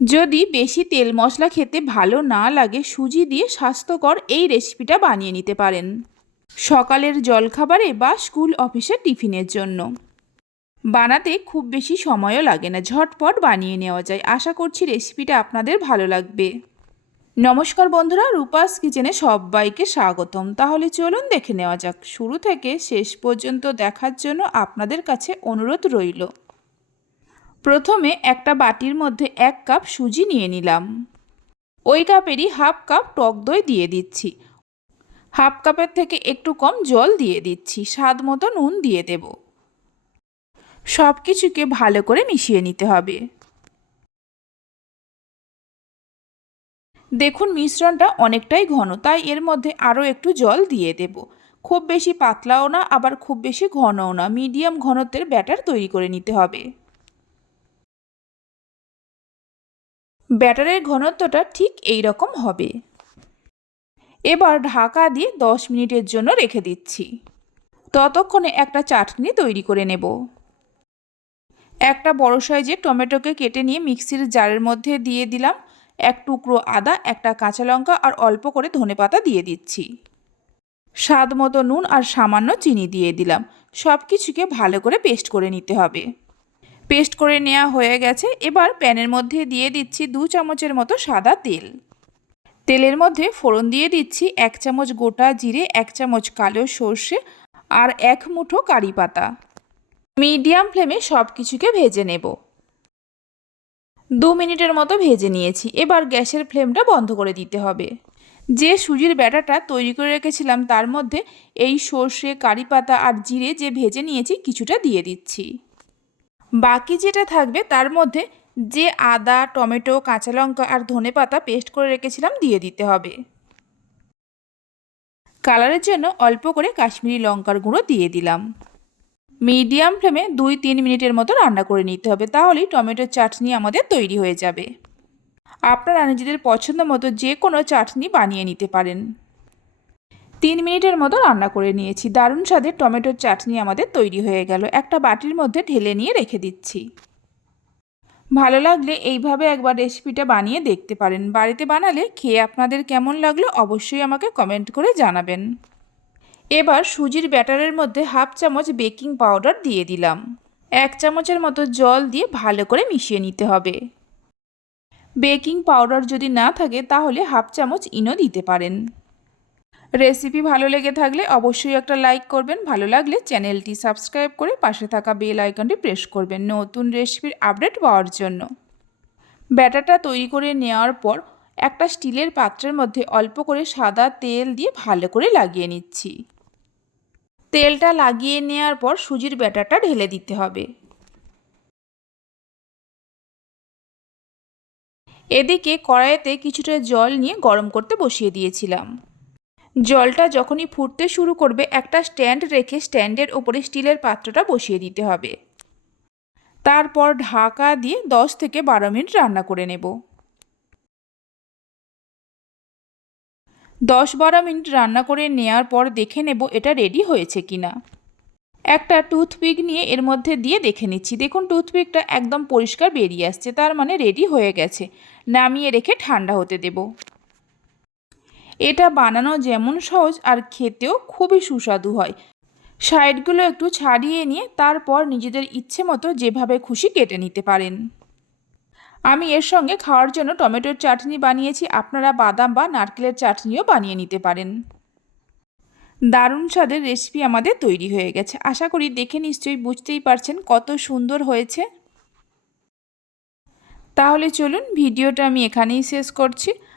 যদি বেশি তেল মশলা খেতে ভালো না লাগে, সুজি দিয়ে স্বাস্থ্যকর এই রেসিপিটা বানিয়ে নিতে পারেন। সকালের জলখাবারে বা স্কুল অফিসের টিফিনের জন্য। বানাতে খুব বেশি সময়ও লাগে না, ঝটপট বানিয়ে নেওয়া যায়। আশা করছি রেসিপিটা আপনাদের ভালো লাগবে। নমস্কার বন্ধুরা, রূপাস কিচেনে সবাইকে স্বাগতম। তাহলে চলুন দেখে নেওয়া যাক। শুরু থেকে শেষ পর্যন্ত দেখার জন্য আপনাদের কাছে অনুরোধ রইল। প্রথমে একটা বাটির মধ্যে এক কাপ সুজি নিয়ে নিলাম। ওই কাপেরই হাফ কাপ টক দই দিয়ে দিচ্ছি। হাফ কাপের থেকে একটু কম জল দিয়ে দিচ্ছি। স্বাদ মতো নুন দিয়ে দেব। সব কিছুকে ভালো করে মিশিয়ে নিতে হবে। দেখুন মিশ্রণটা অনেকটাই ঘন, তাই এর মধ্যে আরও একটু জল দিয়ে দেব। খুব বেশি পাতলাও না, আবার খুব বেশি ঘনও না। মিডিয়াম ঘনত্বের ব্যাটার তৈরি করে নিতে হবে। ব্যাটারের ঘনত্বটা ঠিক এই রকম হবে। এবার ঢাকা দিয়ে দশ মিনিটের জন্য রেখে দিচ্ছি। ততক্ষণে একটা চাটনি তৈরি করে নেব। একটা বড় সাইজের টমেটোকে কেটে নিয়ে মিক্সির জারের মধ্যে দিয়ে দিলাম। এক টুকরো আদা, একটা কাঁচা লঙ্কা আর অল্প করে ধনেপাতা দিয়ে দিচ্ছি। স্বাদ মতো নুন আর সামান্য চিনি দিয়ে দিলাম। সব কিছুকে ভালো করে পেস্ট করে নিতে হবে। পেস্ট করে নেওয়া হয়ে গেছে। এবার প্যানের মধ্যে দিয়ে দিচ্ছি দু চামচের মতো সাদা তেল। তেলের মধ্যে ফোড়ন দিয়ে দিচ্ছি এক চামচ গোটা জিরে, এক চামচ কালো সর্ষে আর এক মুঠো কারি পাতা। মিডিয়াম ফ্লেমে সব কিছুকে ভেজে নেব। দু মিনিটের মতো ভেজে নিয়েছি। এবার গ্যাসের ফ্লেমটা বন্ধ করে দিতে হবে। যে সুজির ব্যাটাটা তৈরি করে রেখেছিলাম, তার মধ্যে এই সর্ষে, কারি পাতা আর জিরে যে ভেজে নিয়েছি, কিছুটা দিয়ে দিচ্ছি। বাকি যেটা থাকবে তার মধ্যে যে আদা, টমেটো, কাঁচা লঙ্কা আর ধনে পাতা পেস্ট করে রেখেছিলাম দিয়ে দিতে হবে। কালারের জন্য অল্প করে কাশ্মীরি লঙ্কার গুঁড়ো দিয়ে দিলাম। মিডিয়াম ফ্লেমে দুই তিন মিনিটের মতো রান্না করে নিতে হবে, তাহলেই টমেটোর চাটনি আমাদের তৈরি হয়ে যাবে। আপনারা নিজেদের পছন্দ মতো যে কোনো চাটনি বানিয়ে নিতে পারেন। তিন মিনিটের মতো রান্না করে নিয়েছি। দারুণ স্বাদের টমেটোর চাটনি আমাদের তৈরি হয়ে গেল। একটা বাটির মধ্যে ঢেলে নিয়ে রেখে দিচ্ছি। ভালো লাগলে এইভাবে একবার রেসিপিটা বানিয়ে দেখতে পারেন। বাড়িতে বানালে খেয়ে আপনাদের কেমন লাগল অবশ্যই আমাকে কমেন্ট করে জানাবেন। এবার সুজির ব্যাটারের মধ্যে হাফ চামচ বেকিং পাউডার দিয়ে দিলাম। এক চামচের মতো জল দিয়ে ভালো করে মিশিয়ে নিতে হবে। বেকিং পাউডার যদি না থাকে তাহলে হাফ চামচ ইনো দিতে পারেন। রেসিপি ভালো লেগে থাকলে অবশ্যই একটা লাইক করবেন। ভালো লাগলে চ্যানেলটি সাবস্ক্রাইব করে পাশে থাকা বেল আইকনটি প্রেস করবেন নতুন রেসিপির আপডেট পাওয়ার জন্য। ব্যাটারটা তৈরি করে নেওয়ার পর একটা স্টিলের পাত্রের মধ্যে অল্প করে সাদা তেল দিয়ে ভালো করে লাগিয়ে নিচ্ছি। তেলটা লাগিয়ে নেওয়ার পর সুজির ব্যাটারটা ঢেলে দিতে হবে। এদিকে কড়াইতে কিছুটা জল নিয়ে গরম করতে বসিয়ে দিয়েছিলাম। জলটা যখনই ফুটতে শুরু করবে, একটা স্ট্যান্ড রেখে স্ট্যান্ডের ওপরে স্টিলের পাত্রটা বসিয়ে দিতে হবে। তারপর ঢাকা দিয়ে দশ থেকে বারো মিনিট রান্না করে নেব। দশ বারো মিনিট রান্না করে নেওয়ার পর দেখে নেব এটা রেডি হয়েছে কিনা। একটা টুথপিক নিয়ে এর মধ্যে দিয়ে দেখে নিচ্ছি। দেখুন, টুথপিকটা একদম পরিষ্কার বেরিয়ে আসছে, তার মানে রেডি হয়ে গেছে। নামিয়ে রেখে ঠান্ডা হতে দেব। এটা বানানো যেমন সহজ আর খেতেও খুবই সুস্বাদু হয়। সাইডগুলো একটু ছাড়িয়ে নিয়ে তারপর নিজেদের ইচ্ছে মতো যেভাবে খুশি কেটে নিতে পারেন। আমি এর সঙ্গে খাওয়ার জন্য টমেটোর চাটনি বানিয়েছি, আপনারা বাদাম বা নারকেলের চাটনিও বানিয়ে নিতে পারেন। দারুণ স্বাদের রেসিপি আমাদের তৈরি হয়ে গেছে। আশা করি দেখে নিশ্চয়ই বুঝতেই পারছেন কত সুন্দর হয়েছে। তাহলে চলুন, ভিডিওটা আমি এখানেই শেষ করছি।